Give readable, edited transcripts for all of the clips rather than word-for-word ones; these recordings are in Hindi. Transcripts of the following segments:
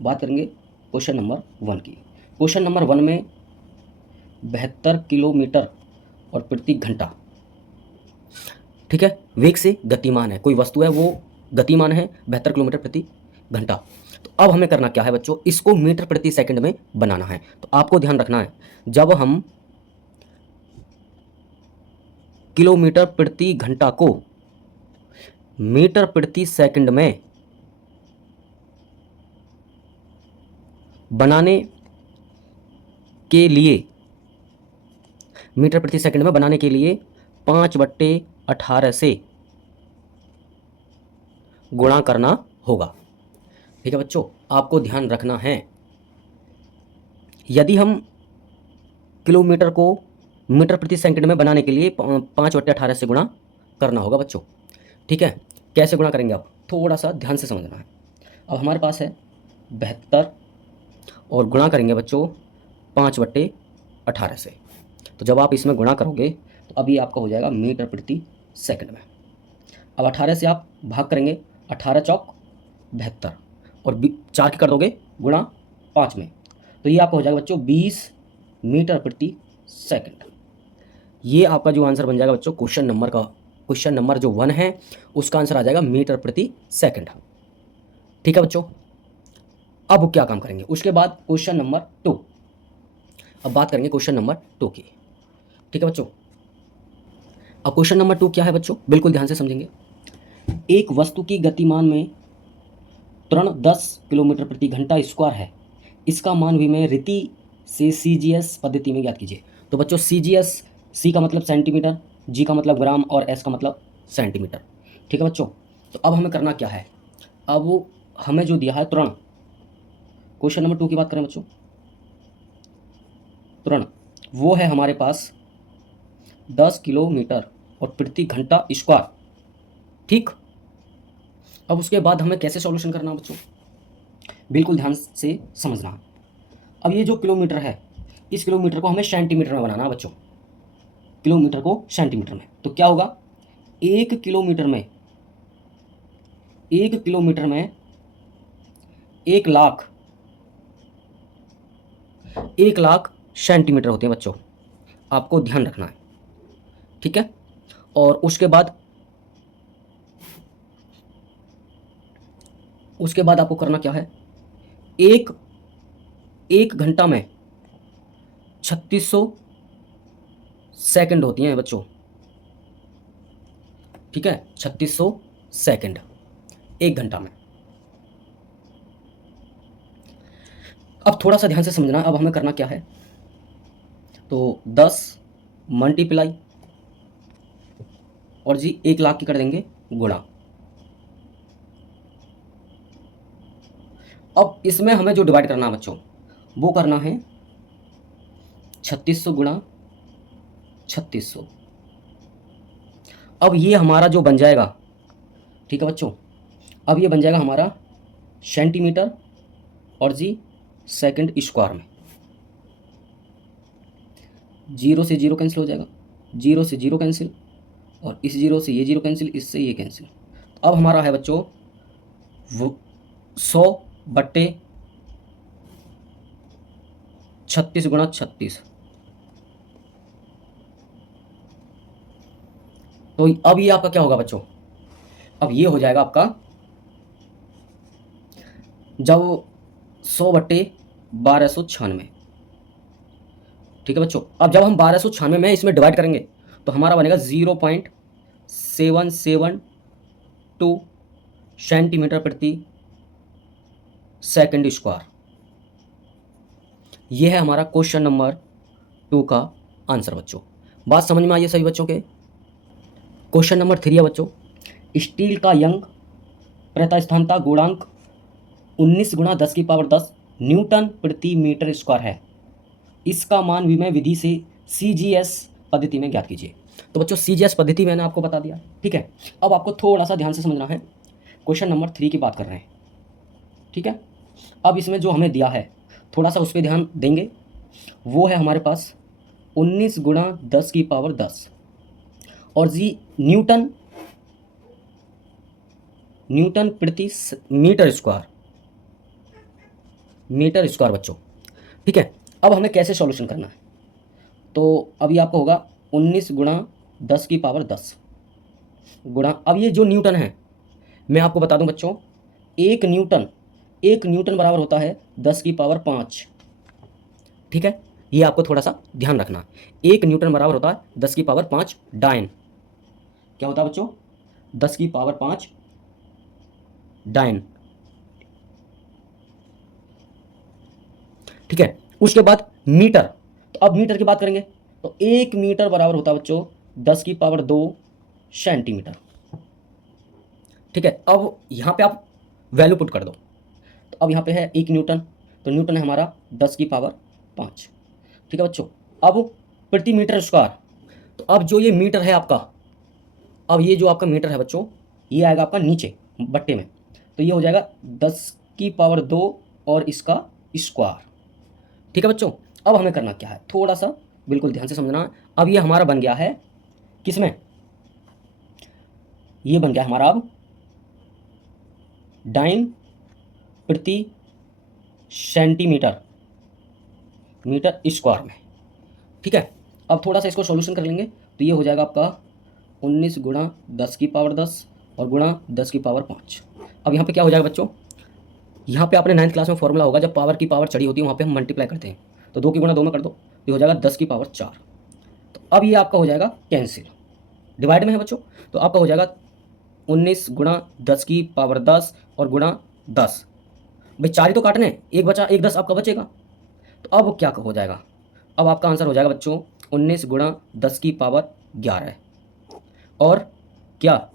बात करेंगे क्वेश्चन नंबर 1 की। क्वेश्चन नंबर 1 में 72 किलोमीटर और प्रति घंटा, ठीक है, वेग से गतिमान है, कोई वस्तु है वो गतिमान है 72 किलोमीटर प्रति घंटा। तो अब हमें करना क्या है बच्चों, इसको मीटर प्रति सेकंड में बनाना है। तो आपको ध्यान रखना है, जब हम किलोमीटर प्रति घंटा को मीटर प्रति सेकंड में बनाने के लिए, मीटर प्रति सेकंड में बनाने के लिए 5/18 से गुणा करना होगा। ठीक है बच्चों, आपको ध्यान रखना है, यदि हम किलोमीटर को मीटर प्रति सेकंड में बनाने के लिए 5/18 से गुणा करना होगा बच्चों। ठीक है, कैसे गुणा करेंगे आप थोड़ा सा ध्यान से समझना है। अब हमारे पास है 72 और गुणा करेंगे बच्चों 5/18 से। तो जब आप इसमें गुणा करोगे तो अभी आपका हो जाएगा मीटर प्रति सेकंड में। अब 18 से आप भाग करेंगे, 18 चौक 72 और 4 की कर दोगे गुणा 5 में, तो ये आपका हो जाएगा बच्चों 20 मीटर प्रति सेकंड। ये आपका जो आंसर बन जाएगा बच्चों क्वेश्चन नंबर जो 1 है उसका आंसर आ जाएगा मीटर प्रति सेकंड। ठीक है बच्चों, अब क्या काम करेंगे उसके बाद क्वेश्चन नंबर 2। अब बात करेंगे क्वेश्चन नंबर 2 की। ठीक है बच्चों, अब क्वेश्चन नंबर 2 क्या है बच्चों, बिल्कुल ध्यान से समझेंगे। एक वस्तु की गतिमान में त्वरण 10 किलोमीटर प्रति घंटा स्क्वायर है, इसका मान विमेय रीति से सीजीएस पद्धति में ज्ञात कीजिए। तो बच्चों सीजीएस, सी का मतलब सेंटीमीटर, जी का मतलब ग्राम और एस का मतलब सेंटीमीटर। ठीक है बच्चों, तो अब हमें करना क्या है, अब हमें जो दिया है त्वरण, क्वेश्चन नंबर 2 की बात करें बच्चों, त्वरण वो है हमारे पास 10 किलोमीटर और प्रति घंटा स्क्वायर। ठीक, अब उसके बाद हमें कैसे सॉल्यूशन करना है बच्चों, बिल्कुल ध्यान से समझना। अब ये जो किलोमीटर है, इस किलोमीटर को हमें सेंटीमीटर में बनाना है बच्चों, किलोमीटर को सेंटीमीटर में। तो क्या होगा, एक किलोमीटर में 1 लाख सेंटीमीटर होते हैं बच्चों, आपको ध्यान रखना है। ठीक है, और उसके बाद आपको करना क्या है, एक घंटा में 3600 सेकंड होती हैं बच्चों। ठीक है, 3600 सेकंड एक घंटा में। अब थोड़ा सा ध्यान से समझना, अब हमें करना क्या है, तो 10 मल्टीप्लाई और जी 1 लाख की कर देंगे गुणा। अब इसमें हमें जो डिवाइड करना है बच्चों वो करना है 3600 गुणा 3600। अब ये हमारा जो बन जाएगा, ठीक है बच्चों, अब ये बन जाएगा हमारा सेंटीमीटर और जी सेकंड स्क्वायर में। 0 से 0 कैंसिल हो जाएगा, 0 से 0 कैंसिल और इस 0 से ये 0 कैंसिल, इससे ये कैंसिल। अब हमारा है बच्चों 100/36 गुणा 36। तो अब ये आपका क्या होगा बच्चों, अब ये हो जाएगा आपका जब 100/1296। ठीक है बच्चों, अब जब हम 1296 में इसमें डिवाइड करेंगे तो हमारा बनेगा 0.772 सेंटीमीटर प्रति सेकंड स्क्वायर। यह है हमारा क्वेश्चन नंबर 2 का आंसर बच्चों। बात समझ में आई है सभी बच्चों के। क्वेश्चन नंबर 3 है बच्चों, स्टील का यंग प्रतिस्थानता गुणांक 19 गुणा 10 की पावर 10 न्यूटन प्रति मीटर स्क्वायर है, इसका मान विमेय विधि से सीजीएस पद्धति में ज्ञात कीजिए। तो बच्चों सीजीएस पद्धति मैंने आपको बता दिया। ठीक है, अब आपको थोड़ा सा ध्यान से समझना है, क्वेश्चन नंबर 3 की बात कर रहे हैं। ठीक है, अब इसमें जो हमें दिया है थोड़ा सा उस पर ध्यान देंगे, वो है हमारे पास 19 गुणा 10 की पावर 10 और जी न्यूटन प्रति मीटर स्क्वायर। मीटर स्क्वायर बच्चों। ठीक है, अब हमें कैसे सॉल्यूशन करना है, तो अभी आपको होगा 19 गुणा 10 की पावर 10 गुणा, अब ये जो न्यूटन है मैं आपको बता दूं बच्चों, एक न्यूटन बराबर होता है 10 की पावर 5। ठीक है, ये आपको थोड़ा सा ध्यान रखना, एक न्यूटन बराबर होता है 10 की पावर 5 डाइन। क्या होता है बच्चों, 10 की पावर 5 डाइन। ठीक है, उसके बाद मीटर, तो अब मीटर की बात करेंगे तो 1 मीटर बराबर होता है बच्चों 10 की पावर 2 सेंटीमीटर। ठीक है, अब यहाँ पे आप वैल्यू पुट कर दो, तो अब यहाँ पे है 1 न्यूटन, तो न्यूटन है हमारा 10 की पावर 5। ठीक है बच्चों, अब प्रति मीटर स्क्वायर, तो अब जो ये मीटर है आपका, अब ये जो आपका मीटर है बच्चों, ये आएगा आपका नीचे बट्टे में, तो ये हो जाएगा 10 की पावर 2 और इसका स्क्वायर। ठीक है बच्चों, अब हमें करना क्या है, थोड़ा सा बिल्कुल ध्यान से समझना। अब ये हमारा बन गया है किसमें, ये बन गया हमारा अब डाइन प्रति सेंटीमीटर मीटर स्क्वायर में। ठीक है, अब थोड़ा सा इसको सॉल्यूशन कर लेंगे, तो ये हो जाएगा आपका 19 गुणा 10 की पावर 10 और गुणा 10 की पावर 5। अब यहाँ पे क्या हो जाएगा बच्चों, यहाँ पे आपने 9th क्लास में फॉर्मूला होगा, जब पावर की पावर चढ़ी होती है वहाँ पे हम मल्टीप्लाई करते हैं, तो 2 की गुणा 2 में कर दो, ये हो जाएगा 10 की पावर 4। तो अब ये आपका हो जाएगा कैंसिल, डिवाइड में है बच्चों, तो आपका हो जाएगा 19 गुणा 10 की पावर 10 और गुणा 10, भाई 4 ही तो काटने हैं, एक बचा, एक 10 आपका बचेगा, तो अब क्या हो जाएगा, अब आपका आंसर हो जाएगा बच्चों 19 गुणा 10 की पावर 11 और क्या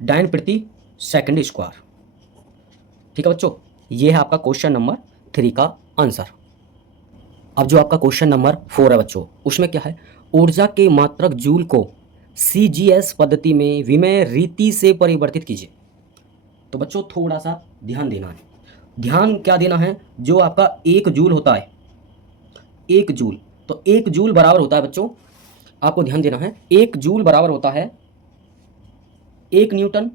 डाइन प्रति सेकंड स्क्वायर। ठीक है बच्चों, ये है आपका क्वेश्चन नंबर 3 का आंसर। अब जो आपका क्वेश्चन नंबर 4 है बच्चों, उसमें क्या है, ऊर्जा के मात्रक जूल को CGS पद्धति में विमेय रीति से परिवर्तित कीजिए। तो बच्चों थोड़ा सा ध्यान देना है, ध्यान क्या देना है, जो आपका 1 जूल होता है, 1 जूल, तो 1 जूल बराबर होता है बच्चों, आपको ध्यान देना है, 1 जूल बराबर होता है 1 न्यूटन,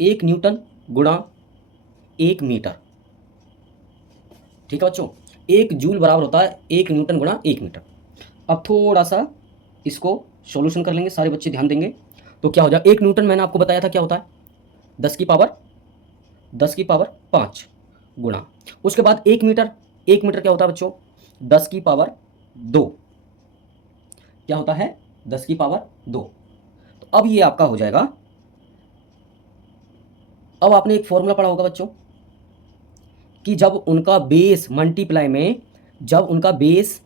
1 न्यूटन गुणा 1 मीटर। ठीक है बच्चों, 1 जूल बराबर होता है 1 न्यूटन गुणा 1 मीटर। अब थोड़ा सा इसको सॉल्यूशन कर लेंगे, सारे बच्चे ध्यान देंगे, तो क्या हो जाए, 1 न्यूटन मैंने आपको बताया था क्या होता है, 10 की पावर 5 गुणा, उसके बाद 1 मीटर, 1 मीटर क्या होता है बच्चों, 10 की पावर 2, क्या होता है 10 की पावर 2। तो अब ये आपका हो जाएगा, अब आपने एक फॉर्मूला पढ़ा होगा बच्चों कि जब उनका बेस मल्टीप्लाई में, जब उनका बेस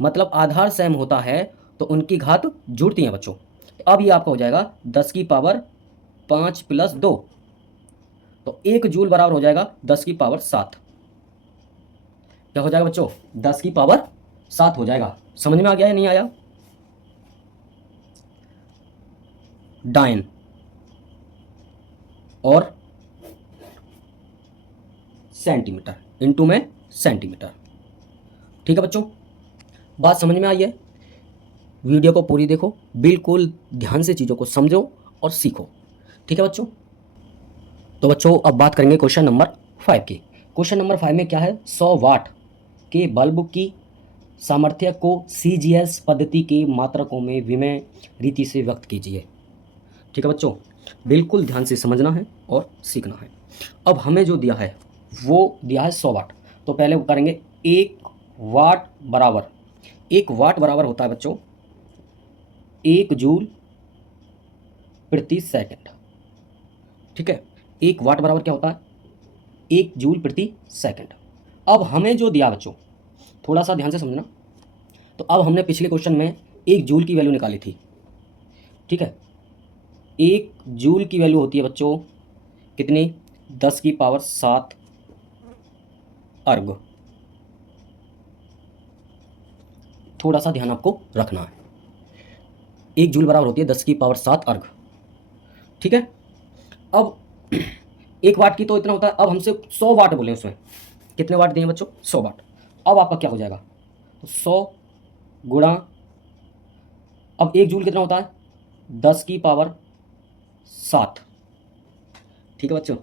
मतलब आधार सेम होता है तो उनकी घात जुड़ती हैं बच्चों। तो अब ये आपका हो जाएगा 10 की पावर 5 + 2, तो 1 जूल बराबर हो जाएगा 10 की पावर 7। क्या हो जाएगा बच्चों, 10 की पावर 7 हो जाएगा। समझ में आ गया या नहीं आया, डाइन और सेंटीमीटर इनटू में सेंटीमीटर। ठीक है बच्चों, बात समझ में आई है, वीडियो को पूरी देखो, बिल्कुल ध्यान से चीज़ों को समझो और सीखो। ठीक है बच्चों, तो बच्चों अब बात करेंगे क्वेश्चन नंबर 5 की। क्वेश्चन नंबर 5 में क्या है, 100 वाट के बल्ब की सामर्थ्य को CGS पद्धति के मात्रकों में विमेय रीति से व्यक्त कीजिए। ठीक है बच्चों, बिल्कुल ध्यान से समझना है और सीखना है। अब हमें जो दिया है वो दिया है 100 वाट, तो पहले वो करेंगे 1 वाट बराबर, 1 वाट बराबर होता है बच्चों 1 जूल प्रति सेकंड। ठीक है, 1 वाट बराबर क्या होता है, 1 जूल प्रति सेकंड। अब हमें जो दिया बच्चों, थोड़ा सा ध्यान से समझना, तो अब हमने पिछले क्वेश्चन में 1 जूल की वैल्यू निकाली थी। ठीक है, 1 जूल की वैल्यू होती है बच्चों कितनी, 10 की पावर 7 अर्ग। थोड़ा सा ध्यान आपको रखना है, 1 जूल बराबर होती है 10 की पावर 7 अर्ग। ठीक है, अब 1 वाट की तो इतना होता है, अब हमसे 100 वाट बोले, उसमें कितने वाट दिए बच्चों, 100 वाट। अब आपका क्या हो जाएगा, तो 100 गुणा, अब 1 जूल कितना होता है, 10 की पावर 7। ठीक है बच्चों,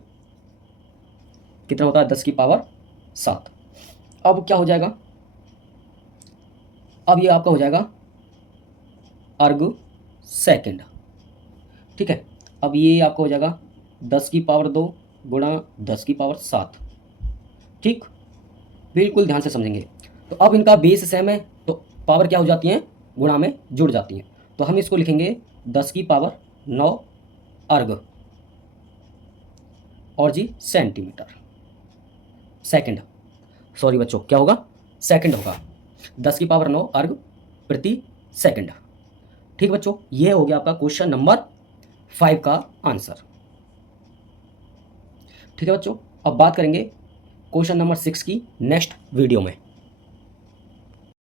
कितना होता है 10 की पावर 7। अब क्या हो जाएगा, अब ये आपका हो जाएगा अर्ग सेकंड। ठीक है, अब ये आपका हो जाएगा 10 की पावर 2 गुणा 10 की पावर 7। ठीक, बिल्कुल ध्यान से समझेंगे। तो अब इनका बेस सेम है तो पावर क्या हो जाती हैं, गुणा में जुड़ जाती हैं। तो हम इसको लिखेंगे 10 की पावर 9 अर्ग और जी सेंटीमीटर सेकंड। सॉरी बच्चों, क्या होगा, सेकंड होगा। 10 की पावर 9 अर्ग प्रति सेकंड। ठीक बच्चों, ये हो गया आपका क्वेश्चन नंबर 5 का आंसर। ठीक है बच्चों, अब बात करेंगे क्वेश्चन नंबर 6 की नेक्स्ट वीडियो में।